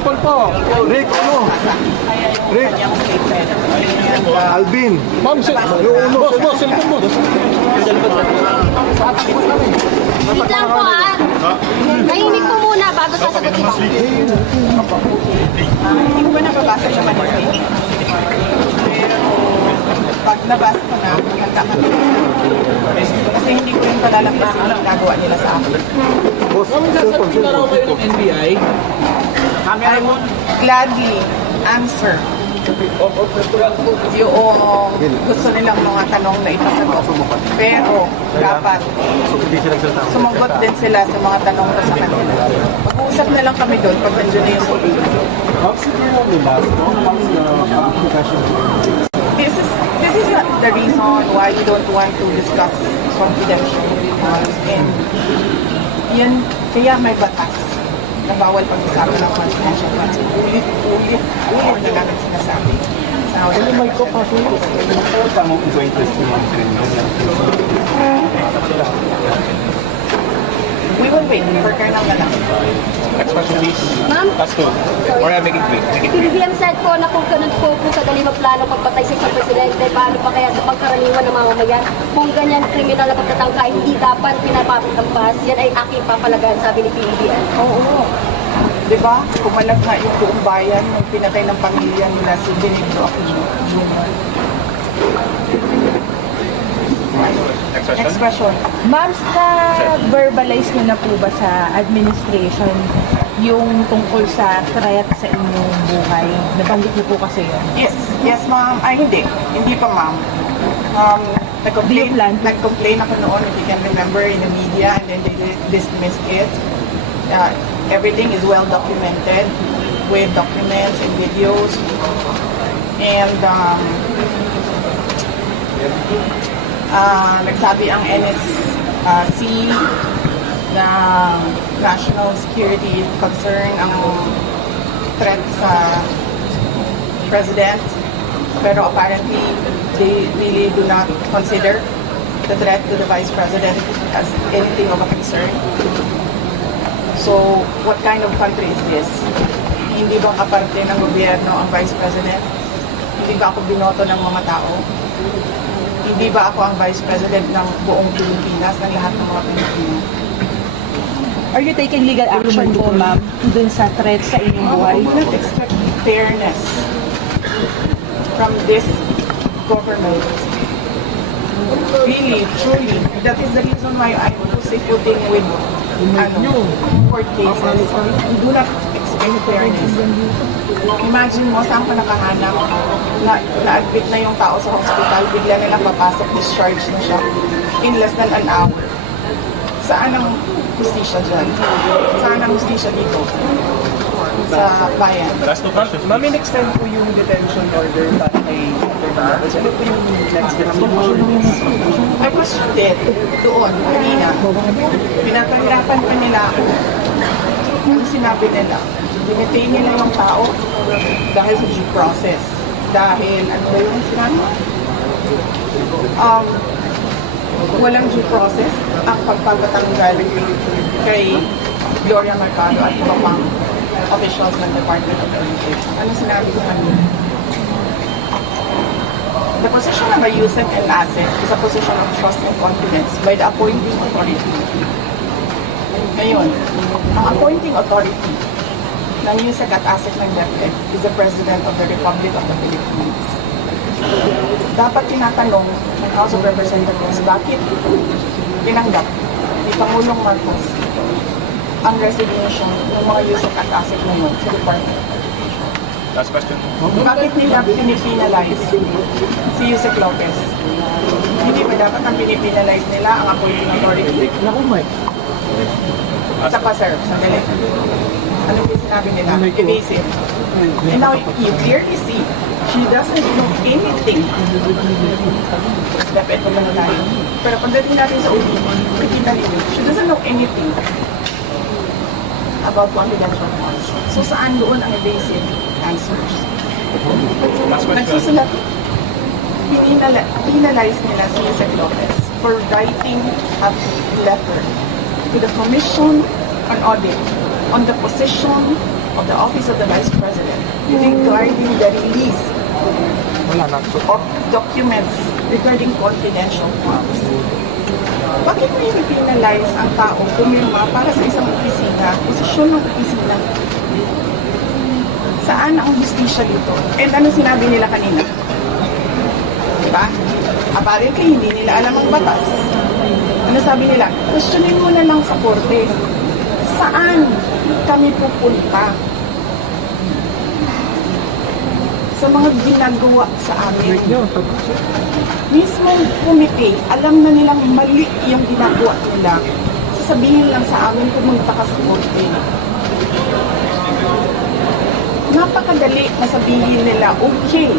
cellphone po. Rick, ano? Rick. Alvin. Ma'am, boss, cellphone mo. Wait lang po Mahimik po muna bago sasagutin ko. Hindi ko ba nababasa siya manifest? Pero pag nabasa ko na, handa ka kasi hindi ko rin palalampasin ang ginagawa nila sa akin. Boss, Sasagutin na raw kayo ng NBI. I would gladly answer yung gusto nilang mga tanong na itasagot. Pero dapat sumagot din sila sa mga tanong ko sa kanila. Mag-uusap na lang kami doon pag nandiyo na yung solution. This is the reason why we don't want to discuss confidential matters. And yan, kaya may batas na bawal pag-usapan ng confidential matters. Ulit na namin sinasabi. We will wait for Colonel na lang. Next question, please. Ma'am? Last two. Or make it quick. PBBM said po na kung ganun po kadali magplano magpatay sa isang presidente, paano pa kaya sa pagkaraniwan ng mamamayan? Kung ganyan kriminal na pagtatangka, hindi dapat pinapapatampas. Yan ay aking papalagan, sabi ni PBBM. Oo. Diba? Kumalag nga yung buong bayan nung pinatay ng pamilya nila si Benito Aquino Jr. Next question. Ma'am, na-verbalize niyo na po ba sa administration yung tungkol sa threat sa inyong buhay? Nabanggit niyo po kasi yun. Yes ma'am. Ay hindi. Hindi pa ma'am. Nag-complain ako noon, if you can remember, in the media, and then they dismissed it. Everything is well documented with documents and videos. And nagsabi ang NSC na national security concern ang threat sa president, pero apparently they really do not consider the threat to the vice president as anything of a concern. So what kind of country is this? Hindi ba kaparte ng gobyerno ang vice president? Hindi ba ako binoto ng mga tao? Hindi ba ako ang Vice President ng buong Pilipinas, ng lahat ng mga Pilipino? Are you taking legal action po, ma'am, dun sa threat sa inyong buhay? I would not expect fairness from this government. Really, truly. That is the reason why I was footing with court cases. We do not expect fairness. Imagine mo, saan ka nakahanap na-admit na yung tao sa hospital, bigla nilang papasok, discharge na siya in less than an hour. Saan ang justisya dyan? Saan ang justisya dito? Sa bayan. Last two questions. Ma'am, in-extend po yung detention order kay Marcos. Ano po yung next step? I questioned it doon, kanina. Pinapahirapan pa nila ako. Ano sinabi nila? Dinitain nila yung tao dahil sa due process. Dahil, ano ba yung sinabi? Walang due process ang pagpapatanggal kay Gloria Mercado at iba pang officials ng Department of Education. Ano sinabi ko kanina? The position of a USEC and ASEC is a position of trust and confidence by the appointing authority. Ngayon, ang appointing authority ng USEC at ASEC ng DepEd is the President of the Republic of the Philippines. Dapat tinatanong ng House of Representatives bakit tinanggap ni Pangulong Marcos ang resignation ng mga USEC at ASEC ngayon sa Department of Education. Last question. Bakit nila pinipinalize si Yusek Lopez? Hindi ba dapat ang pinipinalize nila ang appointing authority? Isa pa sir, sandali. Ano yung sinabi nila? Evasive. And now you clearly see, she doesn't know anything. Dapat ito na tayo. Pero pagdating natin sa ulo, makikita ninyo, she doesn't know anything about confidential funds. So saan doon ang evasive answers? Nagsusulat, penalize nila si Yusek Lopez for writing a letter to the Commission on Audit on the position of the Office of the Vice President regarding the release of documents regarding confidential funds. Bakit mo yung penalize ang tao pumirma para sa isang opisina, posisyon ng opisina? Saan ang justisya dito? And ano sinabi nila kanina? Diba? Apparently, hindi nila alam ang batas. Ano sabi nila? Questionin mo na lang sa korte. Saan kami pupunta? Sa mga ginagawa sa amin. Mismong komite, alam na nilang mali yung ginagawa nila. Sasabihin lang sa amin pumunta ka sa korte. Napakadali na sabihin nila, okay,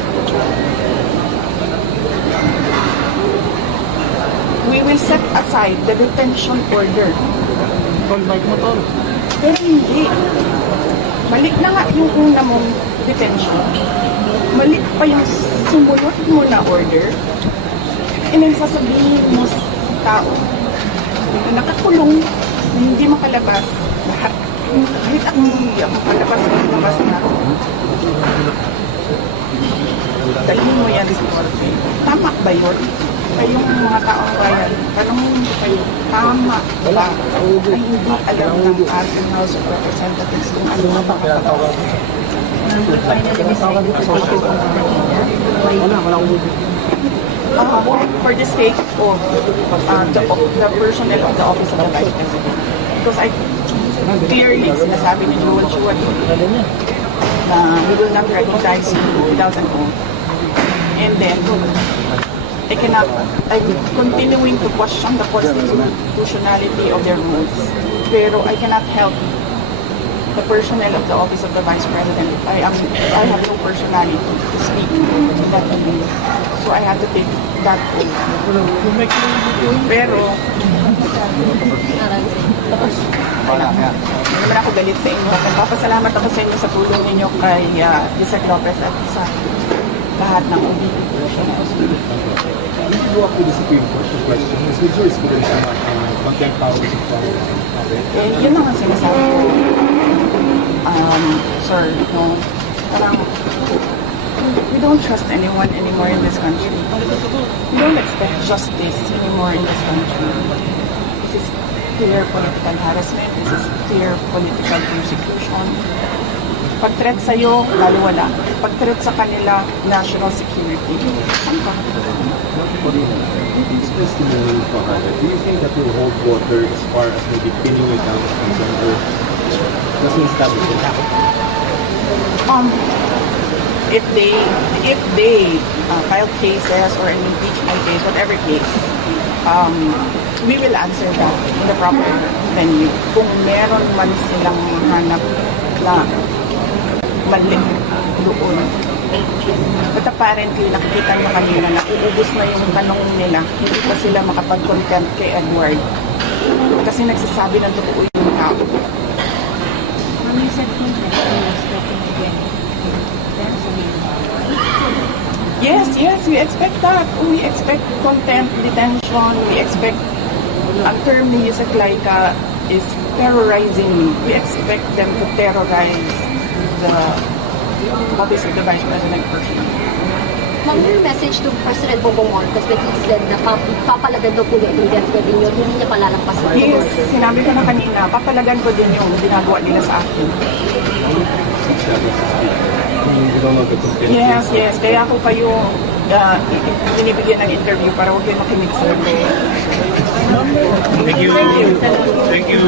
we will set aside the detention order. Pero hindi. Mali na nga yung una mong detention. Mali pa yung sumunod mo na order. And then sasabihin mo sa tao na nakakulong, na hindi makalabas. Lahat. Kahit ang makalabas, mas na. Dalhin mo yan sa korte. Tama ba yun? Kayong mga taong bayan, tanongin mo kayo, tama ba ay hindi alam ng ating House of Representatives kung ano na makatawas? For the sake of the personnel of the Office of the Vice President, because I clearly sinasabi ni Joel Chua na we will not recognize you without an oath. And then, I'm continuing to question the constitutionality of their rules. Pero I cannot help the personnel of the Office of the Vice President. I have no personality to speak to that rule. So I have to take that oath. Pero, hindi naman ako galit sa inyo. Nagpapasalamat ako sa inyo sa tulong ninyo kay Yusek Lopez at sa lahat ng OVP. Go up to the Supreme Court for questions. With your experience on contempt powers of power? Yun lang ang sinasabi ko. Sir, no, parang we don't trust anyone anymore in this country. We don't expect justice anymore in this country. This is clear political harassment. This is clear political persecution. Pag-threat sa'yo, lalo wala. Pag-threat sa kanila, national security. Saan ka? It's testimony for her. Do you think that will hold water as far as maybe pinning it down is concerned, or doesn't establish it? If they file cases or an impeachment case, whatever case, we will answer that in the proper venue. Kung meron man silang hanap na mali doon. But apparently, nakikita nyo kanina na uubos na yung tanong nila. Hindi pa sila makapag-contempt kay Edward. Kasi nagsasabi ng totoo yung tao. Yes, we expect that. We expect contempt, detention. We expect, ang term ni Yusek Laika is terrorizing me. We expect them to terrorize the Office of the Vice President personally. Ma'am, your message to President Bongbong Marcos when he said na papalagan daw po niya itong death threat ninyo, hindi niya palalampasan. Yes, sinabi ko na kanina, papalagan ko din yung ginagawa nila sa akin. Yes. Kaya ako kayo binibigyan ng interview para huwag kayo makinig sa Thank you.